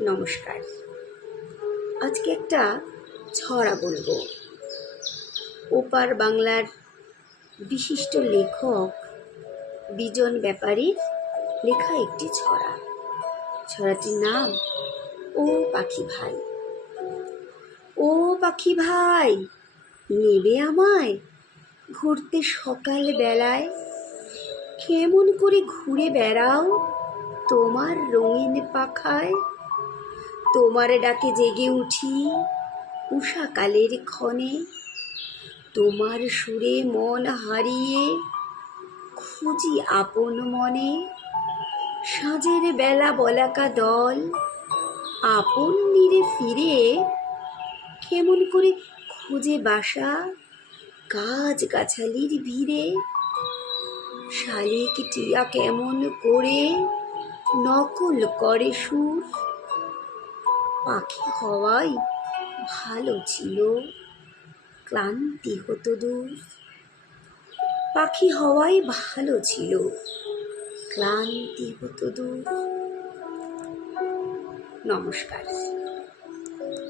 নমস্কার। আজকে একটা ছড়া বলবো। ওপার বাংলার বিশিষ্ট লেখক বিজন ব্যাপারীর লেখা একটি ছড়া। ছড়াটির নাম ও পাখি ভাই। ও পাখি ভাই, নেবে আমায় ঘুরতে সকাল বেলায়? কেমন করে ঘুরে বেড়াও তোমার রঙিন পাখায়? তোমার ডাকে জেগে উঠি উষাকালের ক্ষণে, তোমার সুরে মন হারিয়ে খুঁজি আপন মনে। সাঁঝের বেলা বলাকা দল আপন নীড়ে ফিরে, কেমন করে খুঁজে বাসা গাছ গাছালির ভিড়ে। শালিক টিয়া কেমন করে নকল করে সুর, পাখি হওয়াই ভালো ছিল ক্লান্তি হতো দূর। পাখি হওয়াই ভালো ছিল ক্লান্তি হতো দূর। নমস্কার।